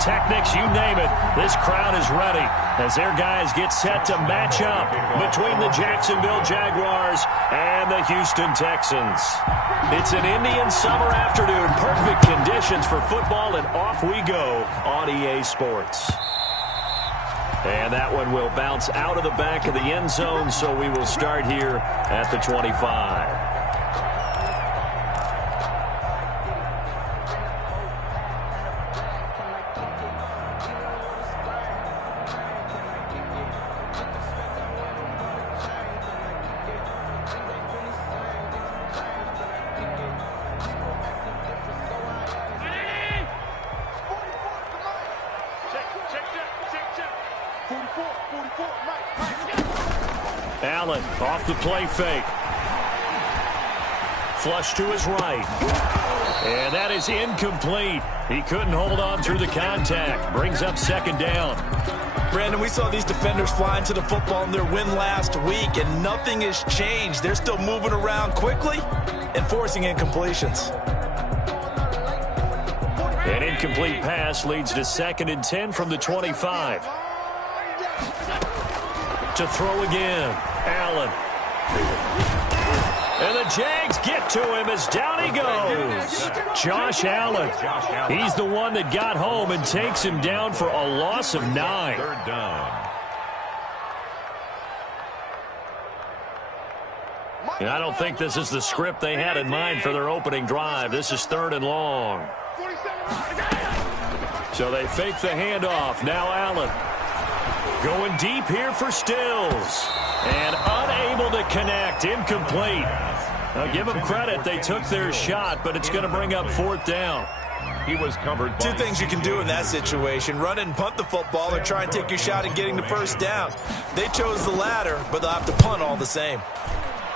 pyrotechnics, you name it. This crowd is ready as their guys get set to match up between the Jacksonville Jaguars and the Houston Texans. It's an Indian summer afternoon. Perfect conditions for football, and off we go on EA Sports. And that one will bounce out of the back of the end zone, so we will start here at the 25. Allen off the play fake. Flush to his right. And that is incomplete. He couldn't hold on through the contact. Brings up second down. Brandon, we saw these defenders fly into the football in their win last week, and nothing has changed. They're still moving around quickly and forcing incompletions. An incomplete pass leads to 2nd and 10 from the 25. To throw again. Allen. And the Jags get to him as down he goes. Josh Allen. He's the one that got home and takes him down for a loss of 9. Third down. And I don't think this is the script they had in mind for their opening drive. This is 3rd and long. So they fake the handoff. Now Allen. Going deep here for Stills. And unable to connect. Incomplete. Now give them credit. They took their shot, but it's going to bring up 4th down. He was covered. Two things you can do in that situation. Run it and punt the football, or try and take your shot at getting the first down. They chose the latter, but they'll have to punt all the same.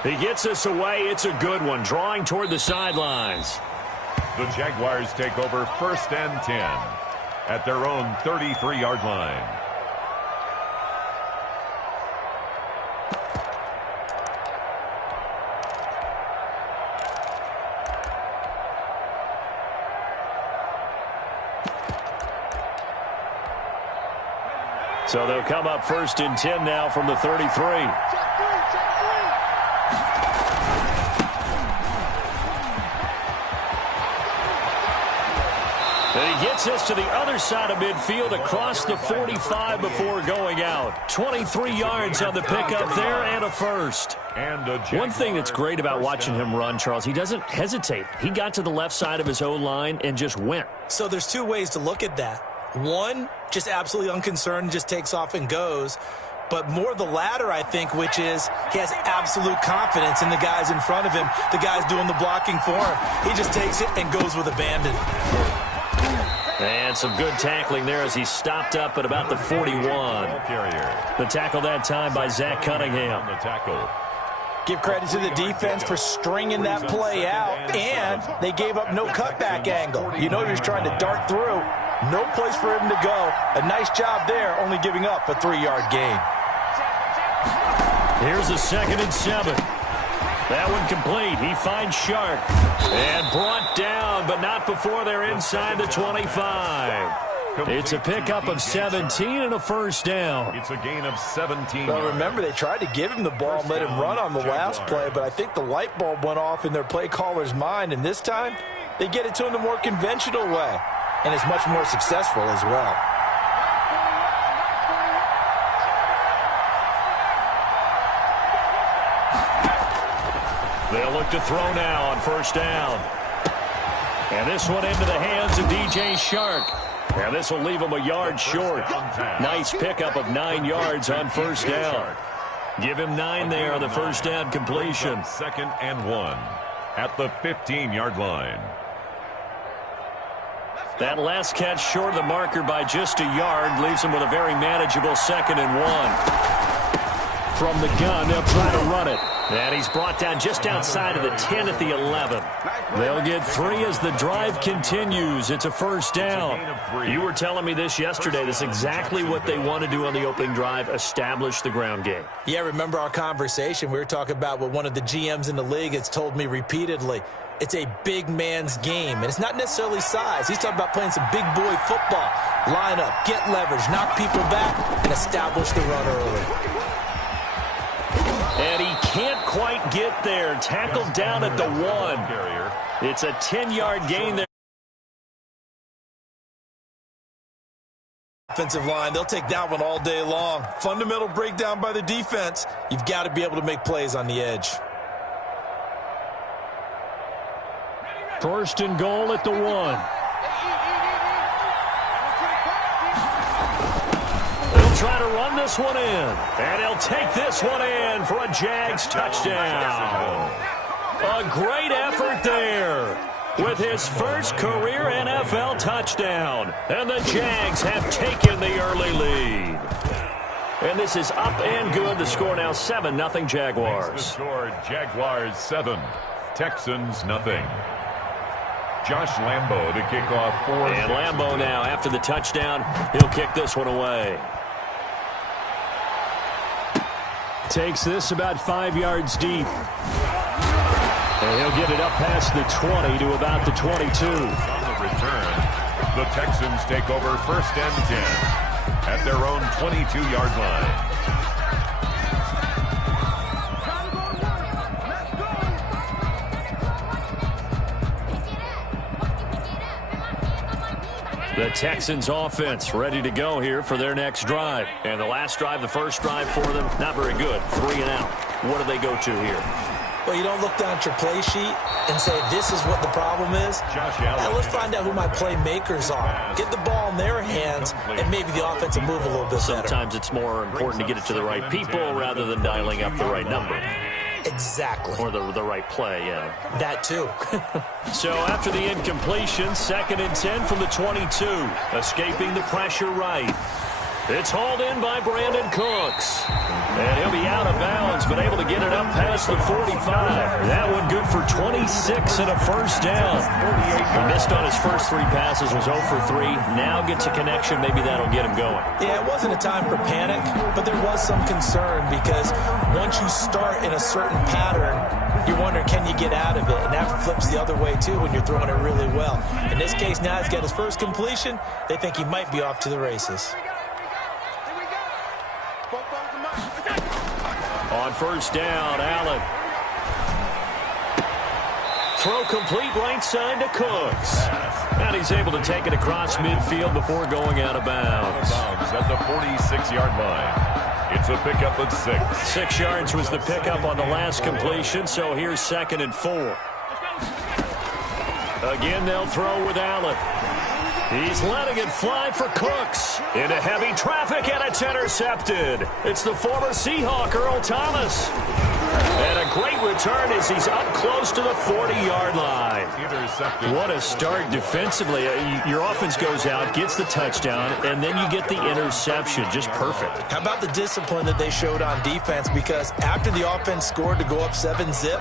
He gets us away. It's a good one. Drawing toward the sidelines. The Jaguars take over 1st and 10 at their own 33-yard line. So they'll come up 1st and 10 now from the 33. And he gets us to the other side of midfield across the 45 before going out. 23 yards on the pickup there and a first. One thing that's great about watching him run, Charles, he doesn't hesitate. He got to the left side of his O-line and just went. So there's two ways to look at that. One, just absolutely unconcerned, just takes off and goes. But more the latter, I think, which is he has absolute confidence in the guys in front of him, the guys doing the blocking for him. He just takes it and goes with abandon. And some good tackling there as he stopped up at about the 41. The tackle that time by Zach Cunningham. The tackle. Give credit to the defense for stringing that play out, and they gave up no cutback angle. You know he was trying to dart through. No place for him to go. A nice job there, only giving up a 3-yard gain. Here's a 2nd and 7. That one complete. He finds Shark. And brought down, but not before they're inside the 25. It's a pickup of 17 and a first down. It's a gain of 17. Well, remember, they tried to give him the ball and let him run on the last play, but I think the light bulb went off in their play caller's mind, and this time they get it to him the more conventional way, and it's much more successful as well. They'll look to throw now on first down. And this one into the hands of DJ Shark. And this will leave him a yard short. Nice pickup of 9 yards on first down. Give him 9 there on the first down completion. 2nd and 1 at the 15-yard line. That last catch short of the marker by just a yard leaves him with a very manageable 2nd and 1. From the gun, they'll try to run it. And he's brought down just outside of the 10 at the 11. They'll get 3 as the drive continues. It's a first down. You were telling me this yesterday. This is exactly what they want to do on the opening drive, establish the ground game. Yeah, remember our conversation. We were talking about what one of the GMs in the league has told me repeatedly. it's a big man's game. And it's not necessarily size. He's talking about playing some big boy football. Line up, get leverage, knock people back, and establish the run early. And he can't quite get there. Tackled down at the 1. It's a 10-yard gain there. Offensive line, they'll take that one all day long. Fundamental breakdown by the defense. You've got to be able to make plays on the edge. First and goal at the 1. They'll try to run this one in. And he'll take this one in for a Jags touchdown. A great effort there with his first career NFL touchdown. And the Jags have taken the early lead. And this is up and good. The score now 7-0 Jaguars. The score, Jaguars 7, Texans nothing. Josh Lambo to kick off for. And Lambo now, after the touchdown, he'll kick this one away. Takes this about 5 yards deep. And he'll get it up past the 20 to about the 22. On the return, the Texans take over first and 10 at their own 22-yard line. The Texans offense ready to go here for their next drive. And the last drive, the first drive for them, not very good. 3 and out. What do they go to here? Well, you don't look down at your play sheet and say, this is what the problem is. Now let's find out who my playmakers are. Get the ball in their hands, and maybe the offense will move a little bit better. Sometimes it's more important to get it to the right people rather than dialing up the right number. Exactly. Or the right play, yeah. That too. So after the incompletion, 2nd and 10 from the 22. Escaping the pressure right. It's hauled in by Brandon Cooks. And he'll be out of bounds, but able to get it up past the 45. That one good for 26 and a first down. He missed on his first 3 passes, was 0 for 3. Now gets a connection. Maybe that'll get him going. Yeah, it wasn't a time for panic, but there was some concern because once you start in a certain pattern, you're wondering, can you get out of it? And that flips the other way, too, when you're throwing it really well. In this case, now he's got his first completion. They think he might be off to the races. On first down, Allen. Throw complete right side to Cooks. And he's able to take it across midfield before going out of bounds. At the 46-yard line. It's a pickup of 6. 6 yards was the pickup on the last completion, so here's 2nd and 4. Again, they'll throw with Allen. He's letting it fly for Cooks. Into heavy traffic, and it's intercepted. It's the former Seahawk, Earl Thomas. And a great return as he's up close to the 40-yard line. Intercepted. What a start defensively. Your offense goes out, gets the touchdown, and then you get the interception. Just perfect. How about the discipline that they showed on defense? Because after the offense scored to go up 7-zip,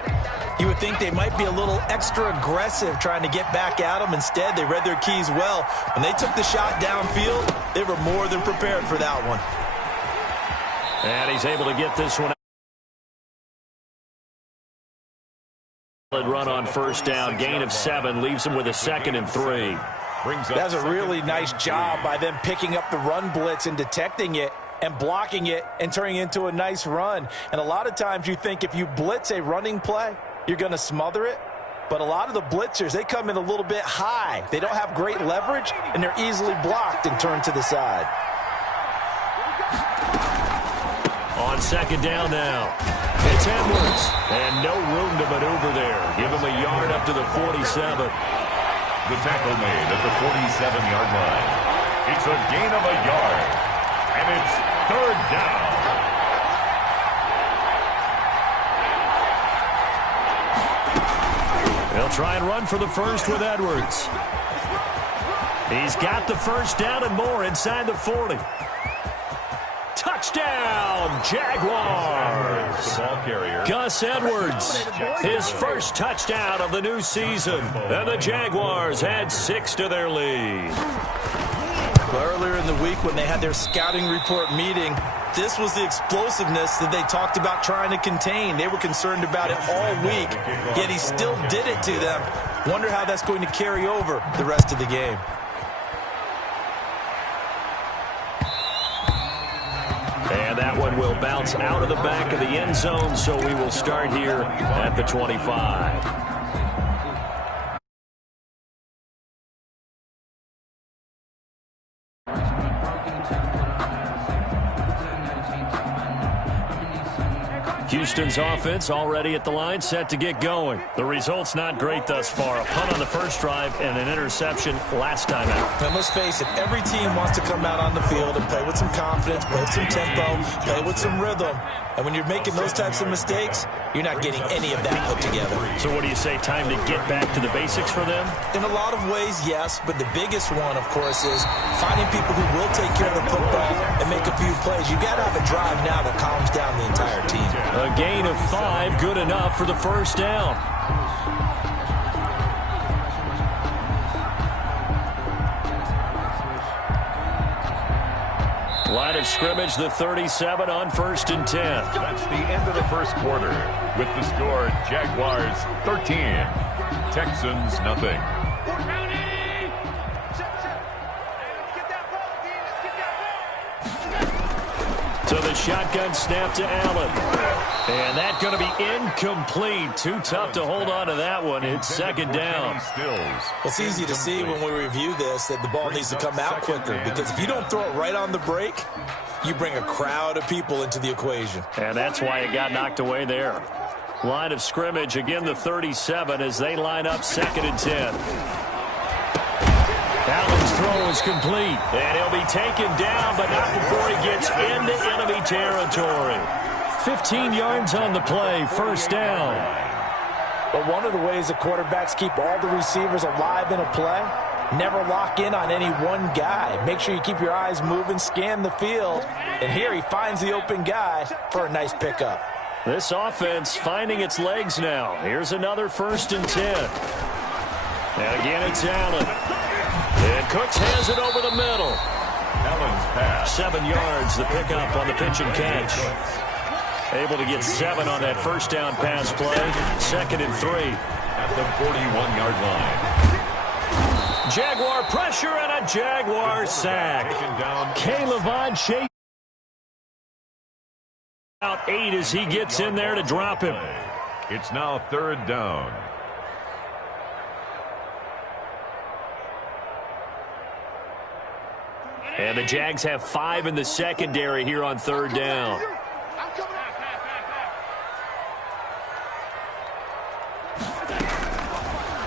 you would think they might be a little extra aggressive trying to get back at them. Instead, they read their keys well. When they took the shot downfield, they were more than prepared for that one. And he's able to get this one out. Run on first down, gain of 7, leaves him with a 2nd and 3. That's a really nice job by them picking up the run blitz and detecting it and blocking it and turning it into a nice run. And a lot of times you think if you blitz a running play, you're going to smother it. But a lot of the blitzers, they come in a little bit high. They don't have great leverage, and they're easily blocked and turned to the side. On 2nd down now. It's Edwards. And no room to maneuver there. Give him a yard up to the 47. The tackle made at the 47-yard line. It's a gain of a yard. And it's 3rd down. They'll try and run for the first with Edwards. He's got the first down and more inside the 40. Touchdown, Jaguars. The ball carrier. Gus Edwards, his first touchdown of the new season. And the Jaguars add 6 to their lead. Earlier in the week when they had their scouting report meeting, This was the explosiveness that they talked about trying to contain. They were concerned about it all week, yet he still did it to them. Wonder how that's going to carry over the rest of the game. And that one will bounce out of the back of the end zone, so we will start here at the 25. Houston's offense already at the line, set to get going. The result's not great thus far. A punt on the first drive and an interception last time out. Now, let's face it, every team wants to come out on the field and play with some confidence, play with some tempo, play with some rhythm. And when you're making those types of mistakes, you're not getting any of that put together. So what do you say, time to get back to the basics for them? In a lot of ways, yes, but the biggest one, of course, is finding people who will take care of the football and make a few plays. You've got to have a drive now that calms down the entire team. A gain of 5, good enough for the first down. Line of scrimmage, the 37 on 1st and 10. That's the end of the first quarter. With the score, Jaguars 13, Texans nothing. So the shotgun snap to Allen. And that's going to be incomplete. Too tough to hold on to that one. It's second down. Well, it's easy to see when we review this that the ball needs to come out quicker, because if you don't throw it right on the break, you bring a crowd of people into the equation. And that's why it got knocked away there. Line of scrimmage, again the 37 as they line up 2nd and 10. Allen's throw is complete, and he'll be taken down, but not before he gets into enemy territory. 15 yards on the play, first down. But one of the ways the quarterbacks keep all the receivers alive in a play, never lock in on any one guy. Make sure you keep your eyes moving, scan the field, and here he finds the open guy for a nice pickup. This offense finding its legs now. Here's another 1st and 10. And again, it's Allen. And Cooks has it over the middle. Allen's pass. 7 yards, the pickup on the pitch and catch. Able to get 7 on that first down pass play. 2nd and 3. At the 41-yard line. Jaguar pressure and a Jaguar sack. Caleb Chase out 8 as he gets in there to drop him. It's now 3rd down. And the Jags have 5 in the secondary here on 3rd down.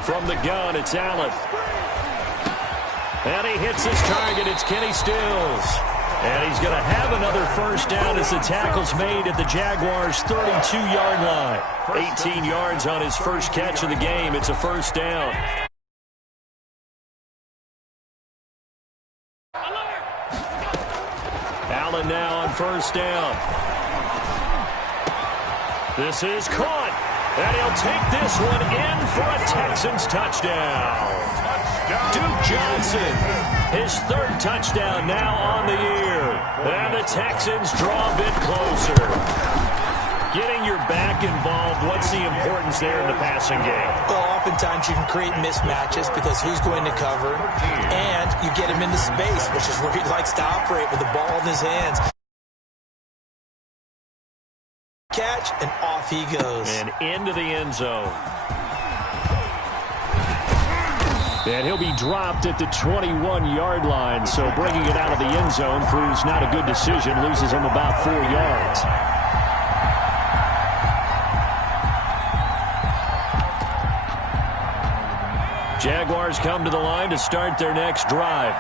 From the gun, it's Allen. And he hits his target. It's Kenny Stills. And he's going to have another first down as the tackle's made at the Jaguars' 32-yard line. 18 yards on his first catch of the game. It's a first down. Allen now on first down. This is caught. And he'll take this one in for a Texans touchdown. Duke Johnson, his 3rd touchdown now on the year. And the Texans draw a bit closer. Getting your back involved, what's the importance there in the passing game? Well, oftentimes you can create mismatches because who's going to cover, and you get him into space, which is where he likes to operate with the ball in his hands. Catch, and off he goes. And into the end zone. And he'll be dropped at the 21-yard line, so bringing it out of the end zone proves not a good decision, loses him about 4 yards. Jaguars come to the line to start their next drive.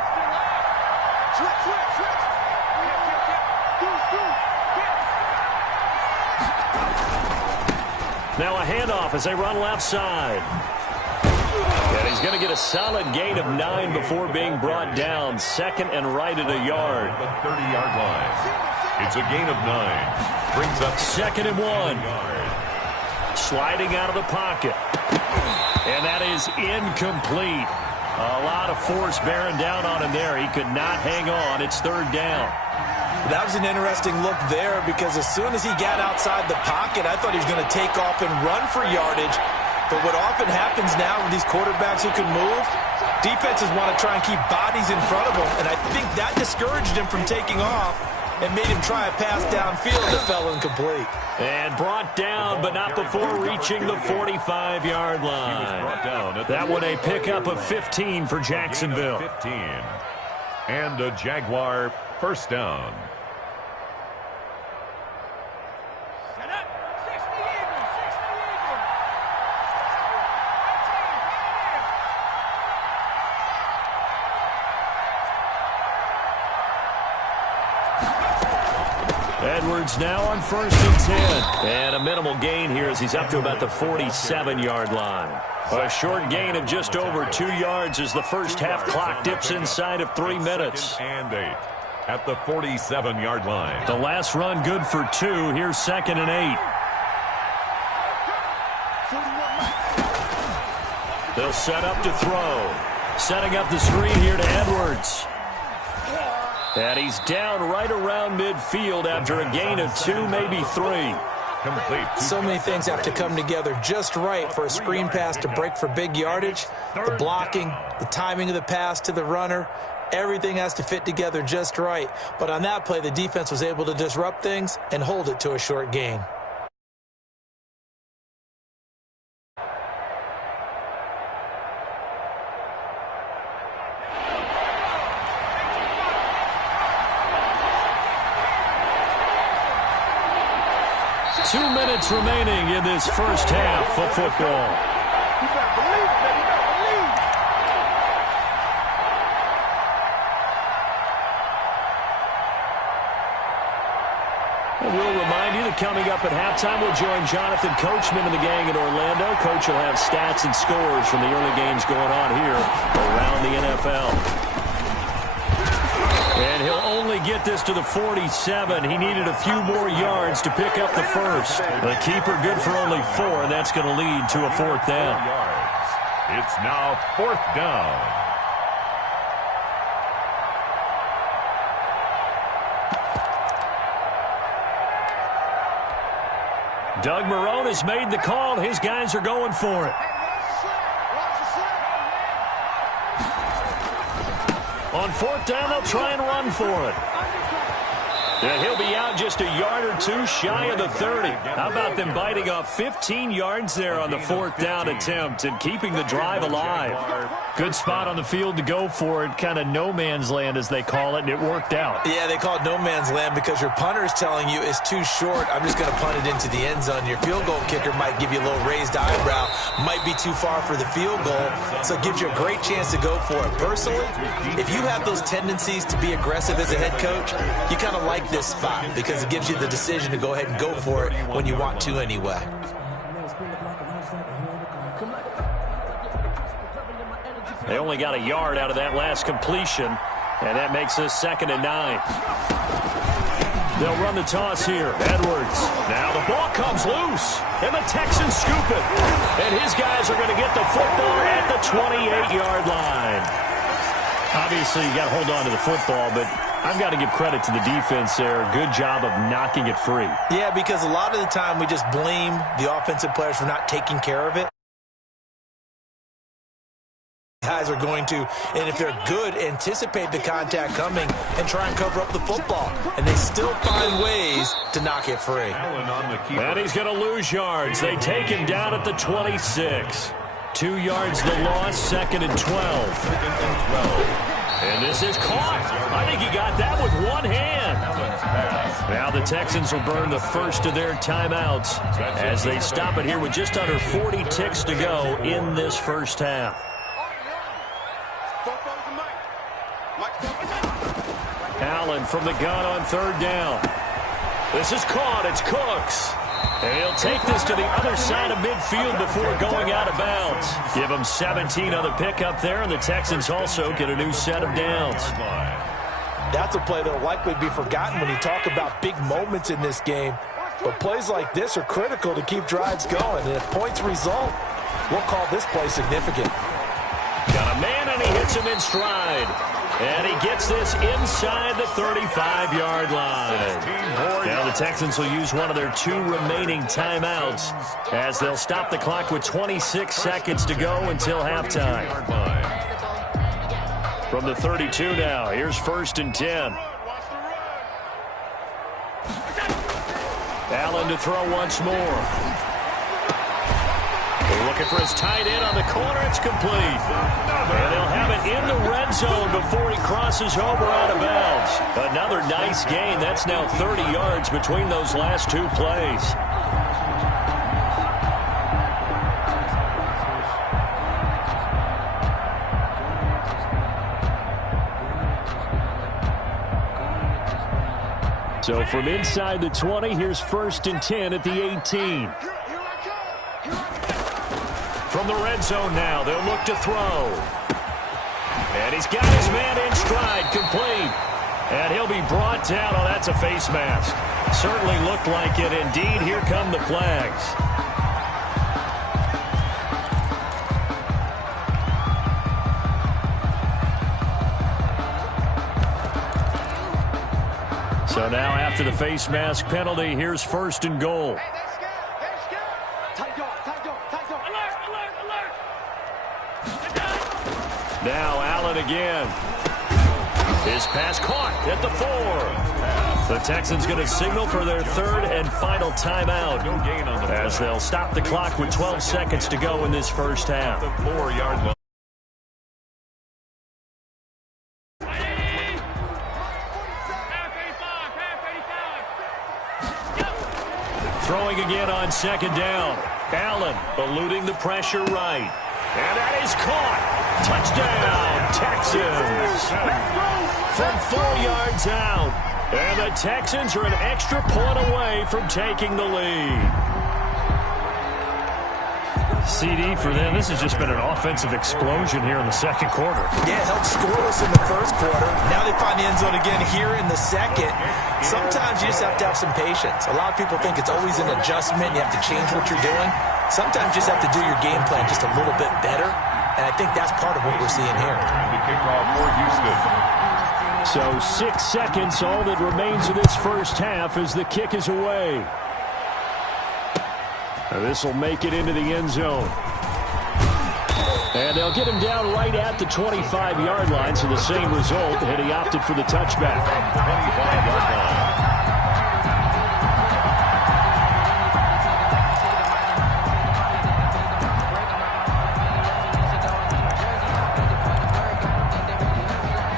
Now a handoff as they run left side. And he's going to get a solid gain of 9 before being brought down. 2nd and right at a yard. The 30-yard line. It's a gain of 9. Brings up 2nd and 1. Sliding out of the pocket. And that is incomplete. A lot of force bearing down on him there. He could not hang on. It's 3rd down. That was an interesting look there because as soon as he got outside the pocket, I thought he was going to take off and run for yardage. But what often happens now with these quarterbacks who can move, defenses want to try and keep bodies in front of them, and I think that discouraged him from taking off and made him try a pass downfield that fell incomplete. And brought down, but not before reaching the 45-yard line. That one a pickup of 15 for Jacksonville. 15. And a Jaguar first down. Edwards now on 1st and 10. And a minimal gain here as he's up to about the 47-yard line. A short gain of just over 2 yards as the first half clock dips inside of 3 minutes. And 8 at the 47-yard line. The last run good for 2. Here's 2nd and 8. They'll set up to throw. Setting up the screen here to Edwards. And he's down right around midfield after a gain of 2, maybe 3. Complete. So many things have to come together just right for a screen pass to break for big yardage. The blocking, the timing of the pass to the runner, everything has to fit together just right. But on that play, the defense was able to disrupt things and hold it to a short gain. Remaining in this first half of football. And we'll remind you that coming up at halftime, we'll join Jonathan Coachman and the gang in Orlando. Coach will have stats and scores from the early games going on here around the NFL. And he'll only get this to the 47. He needed a few more yards to pick up the first. The keeper good for only 4, and that's going to lead to a 4th down. It's now 4th down. Doug Marrone has made the call. His guys are going for it. On 4th down, they'll try and run for it. And he'll be out just a yard or 2 shy of the 30. How about them biting off 15 yards there on the 4th down attempt and keeping the drive alive? Good spot on the field to go for it. Kind of no man's land, as they call it, and it worked out. Yeah, they call it no man's land because your punter is telling you it's too short. I'm just going to punt it into the end zone. Your field goal kicker might give you a little raised eyebrow. Might be too far for the field goal, so it gives you a great chance to go for it. Personally, if you have those tendencies to be aggressive as a head coach, you kind of like this spot because it gives you the decision to go ahead and go for it when you want to anyway. They only got a yard out of that last completion, and that makes us 2nd and 9. They'll run the toss here. Edwards. Now the ball comes loose, and the Texans scoop it. And his guys are going to get the football at the 28-yard line. Obviously, you got to hold on to the football, but I've got to give credit to the defense there. Good job of knocking it free. Yeah, because a lot of the time we just blame the offensive players for not taking care of it. Guys are going to, and if they're good, anticipate the contact coming and try and cover up the football. And they still find ways to knock it free. And he's going to lose yards. They take him down at the 26. 2 yards the loss, 2nd and 12. And this is caught. I think he got that with one hand. Now the Texans will burn the first of their timeouts as they stop it here with just under 40 ticks to go in this first half. Allen from the gun on 3rd down. This is caught. It's Cooks. And he'll take this to the other side of midfield before going out of bounds. Give him 17 on the pickup there, and the Texans also get a new set of downs. That's a play that will likely be forgotten when you talk about big moments in this game. But plays like this are critical to keep drives going. And if points result, we'll call this play significant. Got a man, and he hits him in stride. And he gets this inside the 35-yard line. Now the Texans will use one of their 2 remaining timeouts as they'll stop the clock with 26 seconds to go until halftime. From the 32 now, here's 1st and 10. Allen to throw once more. They're looking for his tight end on the corner. It's complete. And they'll have it in the red zone before he crosses over out of bounds. Another nice gain. That's now 30 yards between those last 2 plays. So from inside the 20, here's 1st and 10 at the 18. From the red zone now, they'll look to throw. And he's got his man in stride, complete. And he'll be brought down. Oh, that's a face mask. Certainly looked like it. Indeed, here come the flags. So now after the face mask penalty, here's 1st and goal. Now Allen again. His pass caught at the 4. The Texans going to signal for their 3rd and final timeout as they'll stop the clock with 12 seconds to go in this first half. The 4-yard line. Throwing again on 2nd down. Allen eluding the pressure right. And that is caught. Touchdown, Texans. From 4 yards out. And the Texans are an extra point away from taking the lead. CD for them. This has just been an offensive explosion here in the 2nd quarter. Yeah, it held scoreless in the 1st quarter. Now they find the end zone again here in the 2nd. Sometimes you just have to have some patience. A lot of people think it's always an adjustment. You have to change what you're doing. Sometimes you just have to do your game plan just a little bit better. And I think that's part of what we're seeing here. The kickoff for Houston. So 6 seconds, all that remains of this first half as the kick is away. This will make it into the end zone. And they'll get him down right at the 25-yard line, so the same result, and he opted for the touchback. 25-yard line.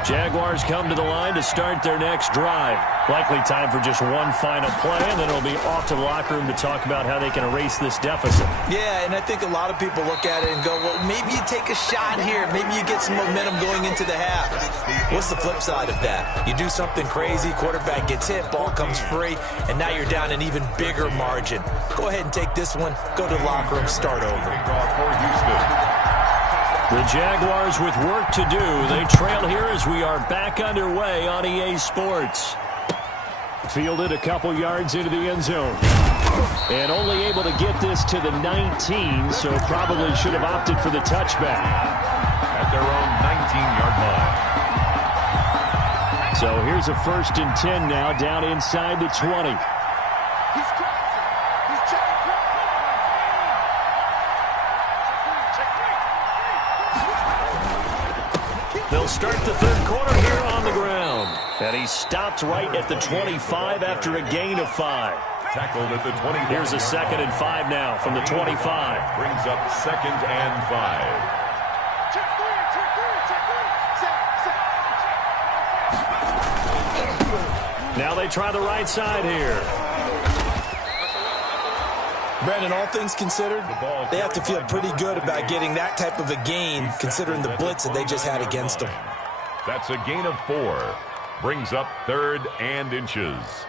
Jaguars come to the line to start their next drive. Likely time for just one final play, and then it'll be off to the locker room to talk about how they can erase this deficit. Yeah, and I think a lot of people look at it and go, well, maybe you take a shot here. Maybe you get some momentum going into the half. What's the flip side of that? You do something crazy, quarterback gets hit, ball comes free, and now you're down an even bigger margin. Go ahead and take this one, go to the locker room, start over. For Houston. The Jaguars with work to do. They trail here as we are back underway on EA Sports. Fielded a couple yards into the end zone. And only able to get this to the 19, so probably should have opted for the touchback. At their own 19-yard line. So here's a 1st and 10 now, down inside the 20. They'll start the 3rd quarter here on the ground. And he stopped right at the 25 after a gain of 5. Tackled at the 20. Here's a 2nd and 5 now from the 25. Brings up 2nd and 5. Now they try the right side here. Brandon, all things considered, they have to feel pretty good about getting that type of a gain, considering the blitz that they just had against them. That's a gain of 4. Brings up 3rd and inches.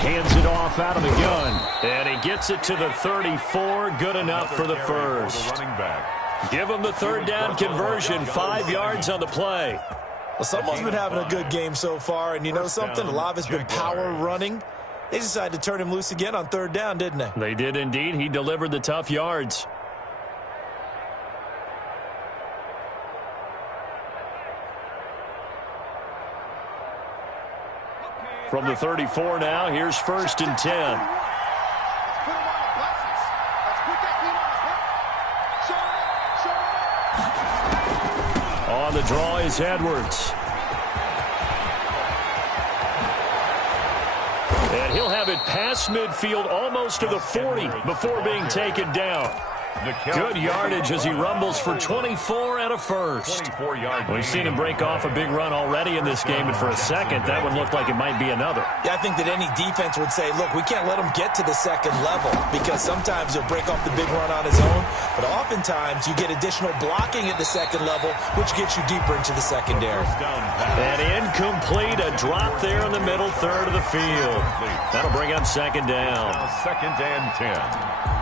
Hands it off out of the gun. And he gets it to the 34. Good enough for the first. Give him the third down conversion. 5 yards on the play. Well, someone's been having a good game so far, and you know something? A lot of it's been power running. They decided to turn him loose again on third down, didn't they? They did indeed. He delivered the tough yards. From the 34 now, here's 1st and 10. On the draw is Edwards. And he'll have it past midfield almost to the 40 before being taken down. Good yardage as he rumbles for 24 and a first. We've seen him break off a big run already in this game, and for a second, that would look like it might be another. Yeah, I think that any defense would say, look, we can't let him get to the second level, because sometimes he'll break off the big run on his own, but oftentimes you get additional blocking at the second level, which gets you deeper into the secondary. And incomplete, a drop there in the middle third of the field. That'll bring up second down. Now 2nd and 10.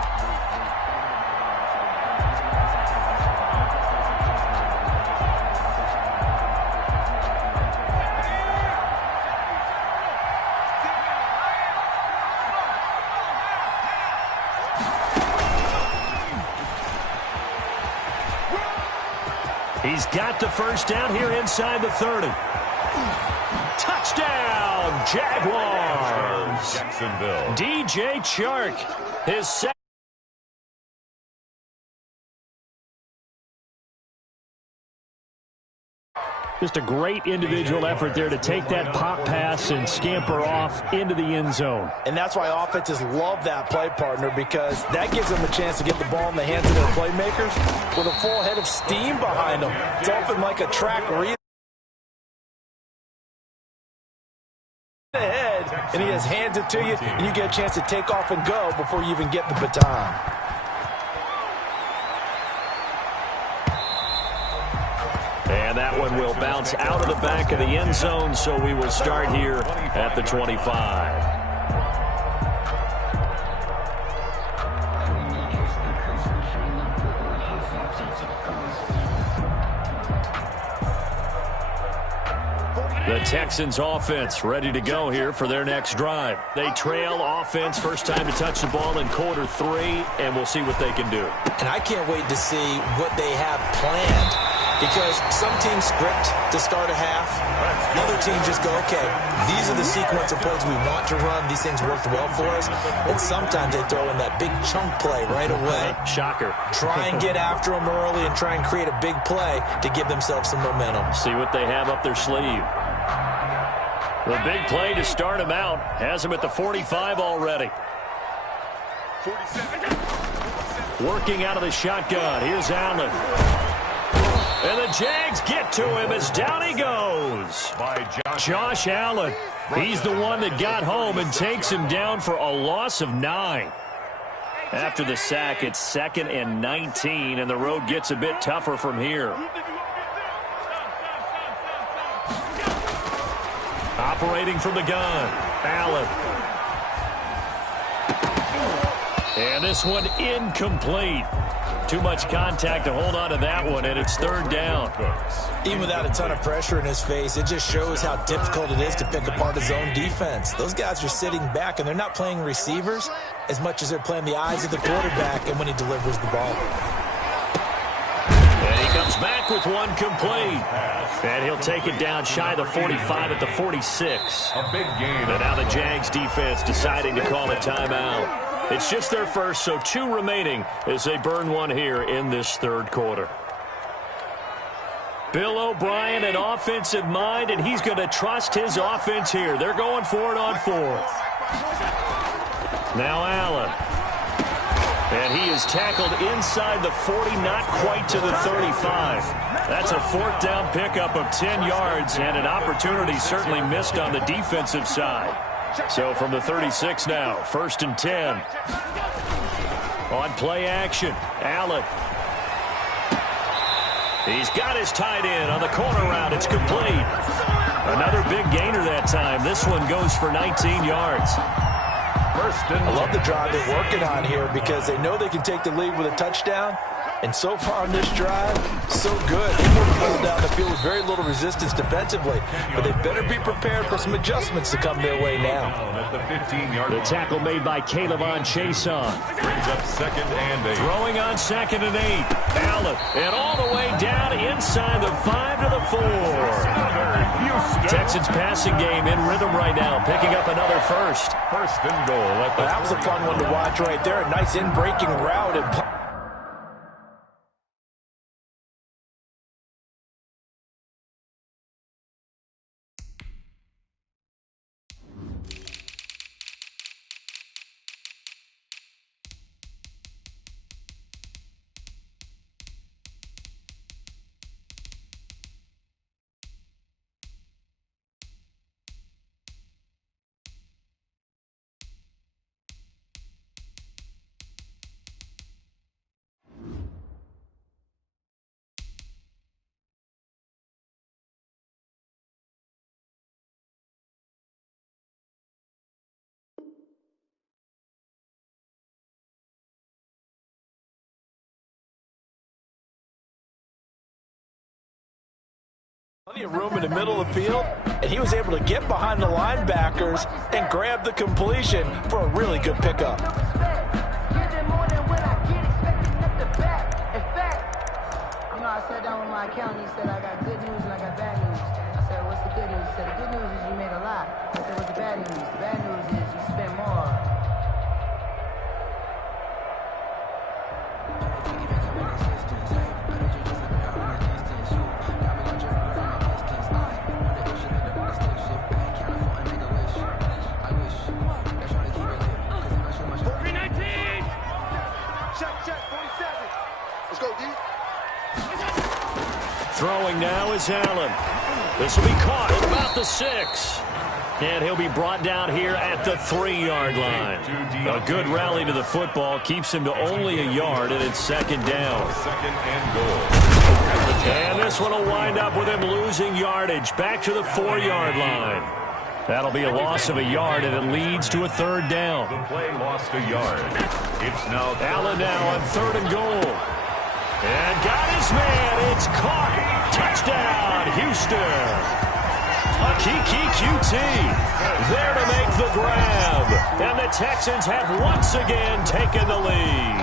He's got the first down here inside the 30. Touchdown, Jaguars. Jacksonville. DJ Chark, his second. Just a great individual effort there to take that pop pass and scamper off into the end zone. And that's why offenses love that play, partner, because that gives them a chance to get the ball in the hands of their playmakers with a full head of steam behind them. It's often like a track relay ahead, and he just hands it to you, and you get a chance to take off and go before you even get the baton. And that one will bounce out of the back of the end zone, so we will start here at the 25. The Texans offense ready to go here for their next drive. They trail offense, first time to touch the ball in quarter 3, and we'll see what they can do. And I can't wait to see what they have planned, because some teams script to start a half. Other teams just go, okay, these are the sequence of plays we want to run. These things worked well for us. And sometimes they throw in that big chunk play right away. Shocker. Try and get after them early and try and create a big play to give themselves some momentum. See what they have up their sleeve. The big play to start him out has him at the 45 already. 47. Working out of the shotgun. Here's Allen. And the Jags get to him as down he goes. By Josh Allen. He's the one that got home and takes him down for a loss of 9. After the sack, it's 2nd and 19, and the road gets a bit tougher from here. Operating from the gun, Allen. And this one incomplete. Too much contact to hold on to that one, and it's 3rd down. Even without a ton of pressure in his face, it just shows how difficult it is to pick apart his own defense. Those guys are sitting back, and they're not playing receivers as much as they're playing the eyes of the quarterback and when he delivers the ball. And he comes back with one complete. And he'll take it down shy of the 45 at the 46. A big game. And now the Jags defense deciding to call a timeout. It's just their first, so 2 remaining as they burn one here in this 3rd quarter. Bill O'Brien, an offensive mind, and he's going to trust his offense here. They're going for it on 4th. Now Allen. And he is tackled inside the 40, not quite to the 35. That's a 4th down pickup of 10 yards, and an opportunity certainly missed on the defensive side. So from the 36 now, 1st and 10. On play action, Allen. He's got his tight end on the corner route. It's complete. Another big gainer that time. This one goes for 19 yards. I love the drive they're working on here because they know they can take the lead with a touchdown. And so far on this drive, so good. They moved the ball down the field with very little resistance defensively. But they better be prepared for some adjustments to come their way now. The tackle made by Caleb Chason. Brings up 2nd and 8. Throwing on 2nd and 8. Allen. And all the way down inside the 5 to the 4. Texans passing game in rhythm right now, picking up another first. 1st and goal. That was a fun one to watch right there. A nice in-breaking route. And plenty of room in the middle of the field, and he was able to get behind the linebackers and grab the completion for a really good pickup. I sat down with my accountant. He said, I got good news and I got bad news. I said, what's the good news? He said, the good news is you made a lot. I said, what's the bad news? The bad news is you spent more. Throwing now is Allen. This will be caught at about the 6. And he'll be brought down here at the 3-yard line. A good rally to the football keeps him to only a yard, and it's 2nd down. 2nd and goal. And this one will wind up with him losing yardage back to the 4-yard line. That'll be a loss of a yard, and it leads to a 3rd down. The play lost a yard. It's now Allen now on 3rd and goal. And got his man. It's caught. Touchdown, Houston. A Kiki QT there to make the grab. And the Texans have once again taken the lead.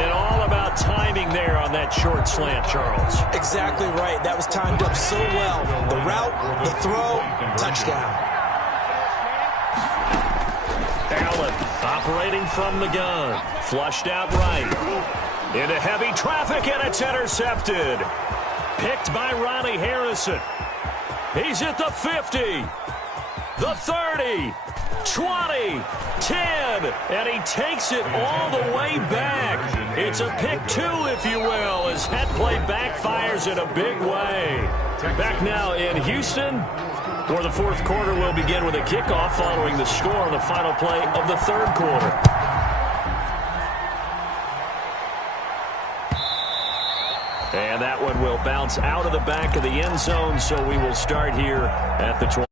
And all about timing there on that short slant, Charles. Exactly right. That was timed up so well. The route, the throw, touchdown. Allen operating from the gun. Flushed out right. Into heavy traffic, and it's intercepted. Picked by Ronnie Harrison. He's at the 50, the 30, 20, 10, and he takes it all the way back. It's a pick 2, if you will, as that play backfires in a big way. Back now in Houston, where the 4th quarter will begin with a kickoff following the score on the final play of the 3rd quarter. And that one will bounce out of the back of the end zone, so we will start here at the 20.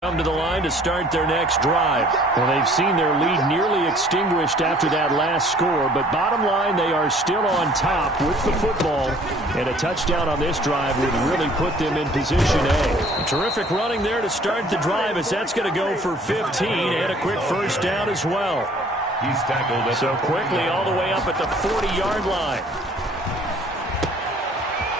Come to the line to start their next drive. Well, they've seen their lead nearly extinguished after that last score, but bottom line, they are still on top with the football, and a touchdown on this drive would really put them in position A. Terrific running there to start the drive, as that's going to go for 15 and a quick first down as well. He's tackled So quickly all the way up at the 40-yard line.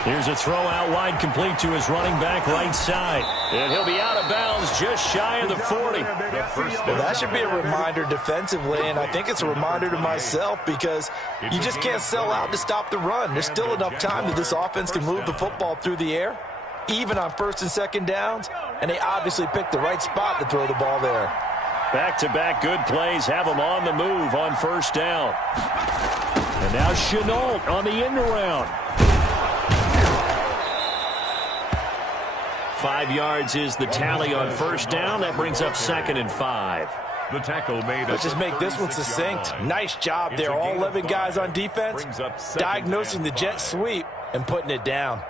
Here's a throw out wide, complete to his running back right side. And he'll be out of bounds just shy of the 40. Well, that should be a reminder defensively, and I think it's a reminder to myself, because you just can't sell out to stop the run. There's still enough time that this offense can move the football through the air, even on 1st and 2nd downs, and they obviously picked the right spot to throw the ball there. Back-to-back good plays have them on the move on 1st down. And now Chenault on the end around. 5 yards is the tally on 1st down. That brings up 2nd and 5. The tackle made. Let's just make this one succinct. Nice job there. All 11 guys on defense, diagnosing the jet sweep and putting it down.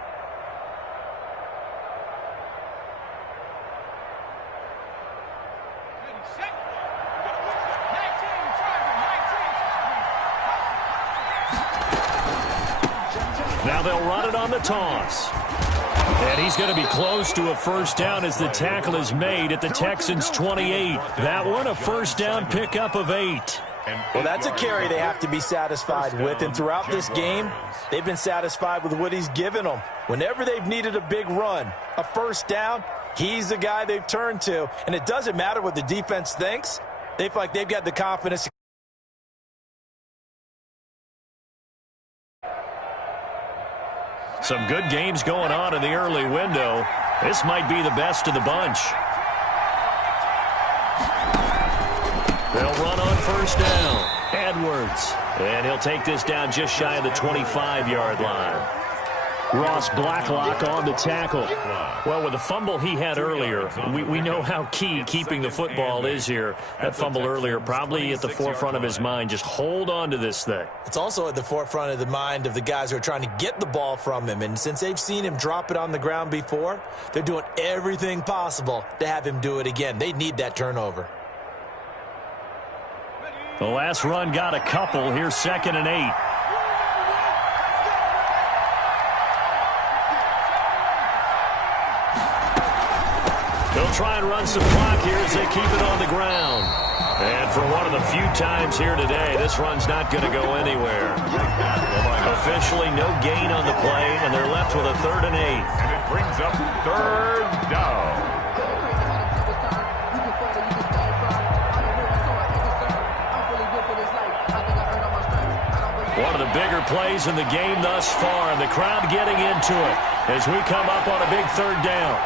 Now they'll run it on the toss. And he's going to be close to a first down as the tackle is made at the Texans' 28. That one, a first down pickup of 8. Well, that's a carry they have to be satisfied with. And throughout this game, they've been satisfied with what he's given them. Whenever they've needed a big run, a first down, he's the guy they've turned to. And it doesn't matter what the defense thinks. They feel like they've got the confidence. Some good games going on in the early window. This might be the best of the bunch. They'll run on first down. Edwards. And he'll take this down just shy of the 25-yard line. Ross Blacklock on the tackle. Well, with the fumble he had earlier, we know how key keeping the football is here. That fumble earlier probably at the forefront of his mind. Just hold on to this thing. It's also at the forefront of the mind of the guys who are trying to get the ball from him. And since they've seen him drop it on the ground before, they're doing everything possible to have him do it again. They need that turnover. The last run got a couple. Here's 2nd and 8. They'll try and run some clock here as they keep it on the ground. And for one of the few times here today, this run's not going to go anywhere. Officially no gain on the play, and they're left with a 3rd and 8. And it brings up 3rd down. One of the bigger plays in the game thus far, and the crowd getting into it as we come up on a big 3rd down.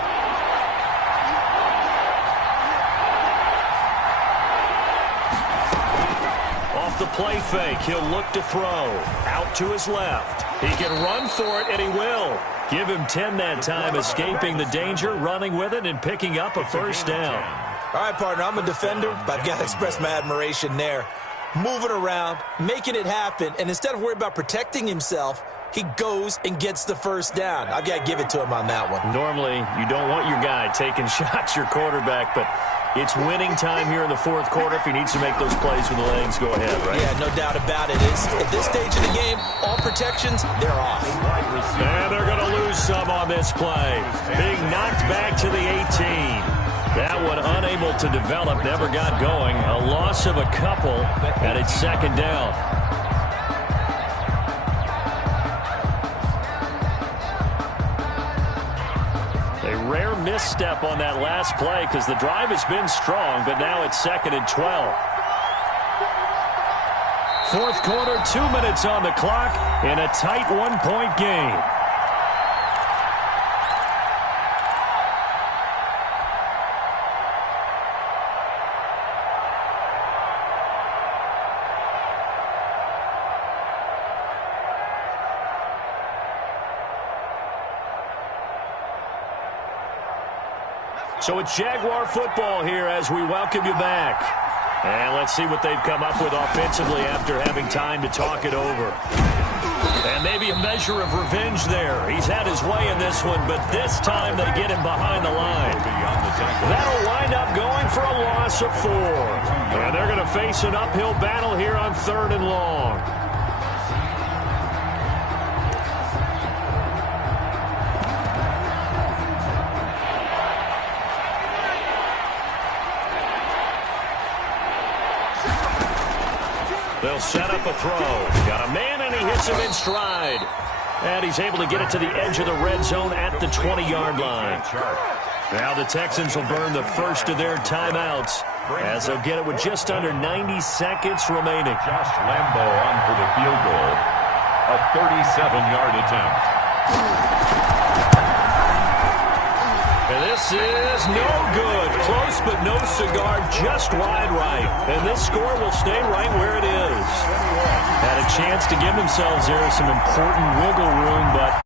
The play fake. He'll look to throw. Out to his left. He can run for it, and he will. Give him 10 that time, escaping the danger, running with it, and picking up a first down. All right, partner, I'm a defender, but I've got to express my admiration there. Moving around, making it happen, and instead of worrying about protecting himself, he goes and gets the first down. I've got to give it to him on that one. Normally, you don't want your guy taking shots, your quarterback, but it's winning time here in the 4th quarter. If he needs to make those plays with the legs, go ahead, right? Yeah, no doubt about it. At this stage of the game, all protections, they're off. And they're going to lose some on this play. Being knocked back to the 18. That one unable to develop, never got going. A loss of a couple, and it's 2nd down. A rare misstep on that last play because the drive has been strong, but now it's 2nd and 12. 4th quarter, 2 minutes on the clock in a tight 1-point game. So it's Jaguar football here as we welcome you back. And let's see what they've come up with offensively after having time to talk it over. And maybe a measure of revenge there. He's had his way in this one, but this time they get him behind the line. That'll wind up going for a loss of 4. And they're going to face an uphill battle here on 3rd and long. They'll set up a throw. Got a man, and he hits him in stride. And he's able to get it to the edge of the red zone at the 20-yard line. Now the Texans will burn the first of their timeouts as they'll get it with just under 90 seconds remaining. Josh Lambo on for the field goal. A 37-yard attempt. And this is no good. Close but no cigar, just wide right. And this score will stay right where it is. Had a chance to give themselves there some important wiggle room, but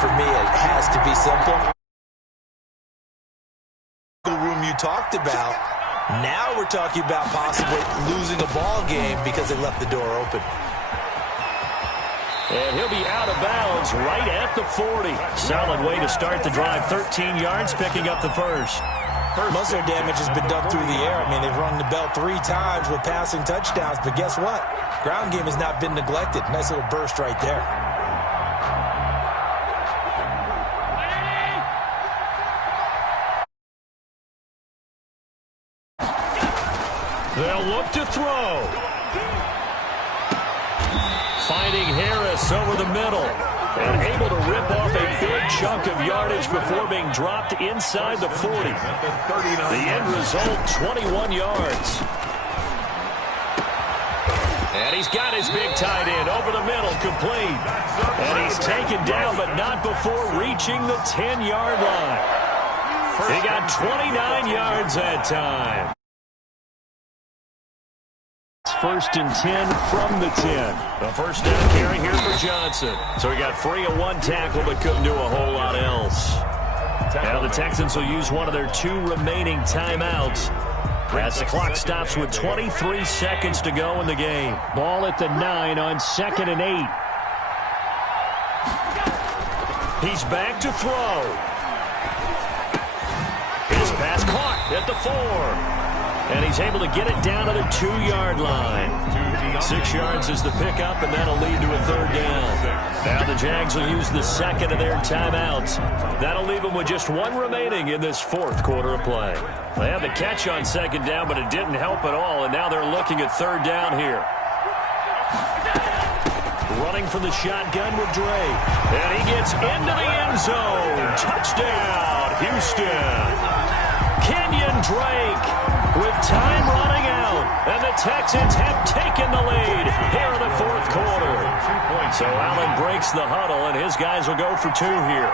for me, it has to be simple. Wiggle room you talked about. Now we're talking about possibly losing a ball game because they left the door open. And he'll be out of bounds right at the 40. Solid way to start the drive. 13 yards, picking up the first. Muscle damage has been done through the air. I mean, they've rung the bell 3 times with passing touchdowns. But guess what? Ground game has not been neglected. Nice little burst right there. They'll look to throw. Finding Harris over the middle. And able to rip off a big chunk of yardage before being dropped inside the 40. The end result, 21 yards. And he's got his big tight end over the middle, complete. And he's taken down, but not before reaching the 10-yard line. He got 29 yards that time. First and 10 from the 10. A first down carry here for Johnson. So he got free of 1 tackle but couldn't do a whole lot else. Now the Texans will use one of their 2 remaining timeouts as the clock stops with 23 seconds to go in the game. Ball at the 9 on 2nd and 8. He's back to throw. His pass caught at the 4. And he's able to get it down to the 2-yard line. 6 yards is the pickup, and that'll lead to a 3rd down. Now the Jags will use the 2nd of their timeouts. That'll leave them with just 1 remaining in this 4th quarter of play. They had the catch on 2nd down, but it didn't help at all, and now they're looking at 3rd down here. Running from the shotgun with Drake. And he gets into the end zone. Touchdown, Houston. Kenyon Drake. With time running out, and the Texans have taken the lead here in the 4th quarter. So Allen breaks the huddle, and his guys will go for 2 here.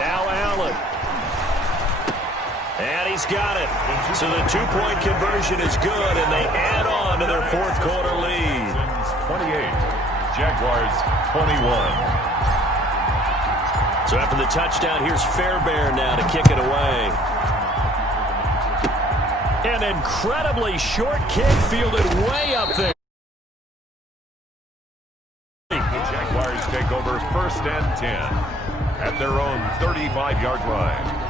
Now Allen. And he's got it. So the 2-point conversion is good, and they add on to their 4th quarter lead. 28, Jaguars 21. So after the touchdown, here's Fairbairn now to kick it away. An incredibly short kick fielded way up there. The Jaguars take over 1st and 10 at their own 35-yard line.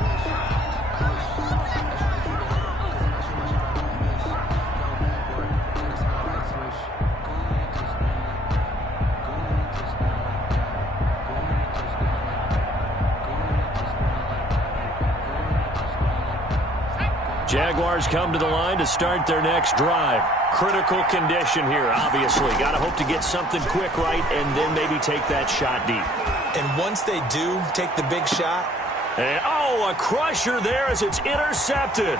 Jaguars come to the line to start their next drive. Critical condition here, obviously. Got to hope to get something quick right and then maybe take that shot deep. And once they do take the big shot. And, a crusher there as it's intercepted.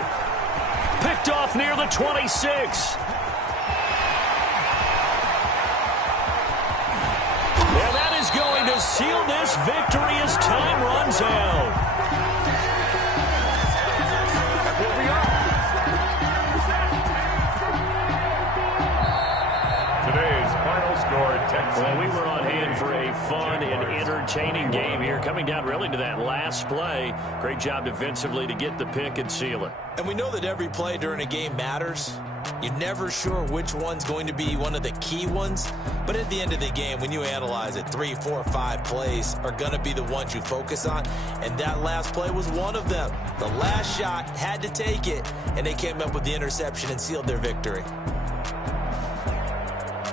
Picked off near the 26. And that is going to seal this victory as time runs out. Well, we were on hand for a fun and entertaining game here, coming down really to that last play. Great job defensively to get the pick and seal it. And we know that every play during a game matters. You're never sure which one's going to be one of the key ones. But at the end of the game, when you analyze it, 3, 4, 5 plays are going to be the ones you focus on. And that last play was one of them. The last shot had to take it, and they came up with the interception and sealed their victory.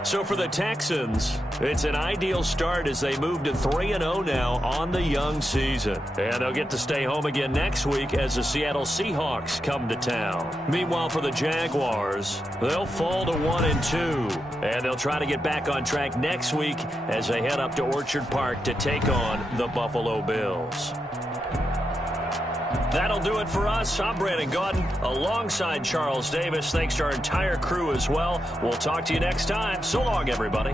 So for the Texans, it's an ideal start as they move to 3-0 now on the young season. And they'll get to stay home again next week as the Seattle Seahawks come to town. Meanwhile, for the Jaguars, they'll fall to 1-2. And they'll try to get back on track next week as they head up to Orchard Park to take on the Buffalo Bills. That'll do it for us. I'm Brandon Gaudin alongside Charles Davis. Thanks to our entire crew as well. We'll talk to you next time. So long, everybody.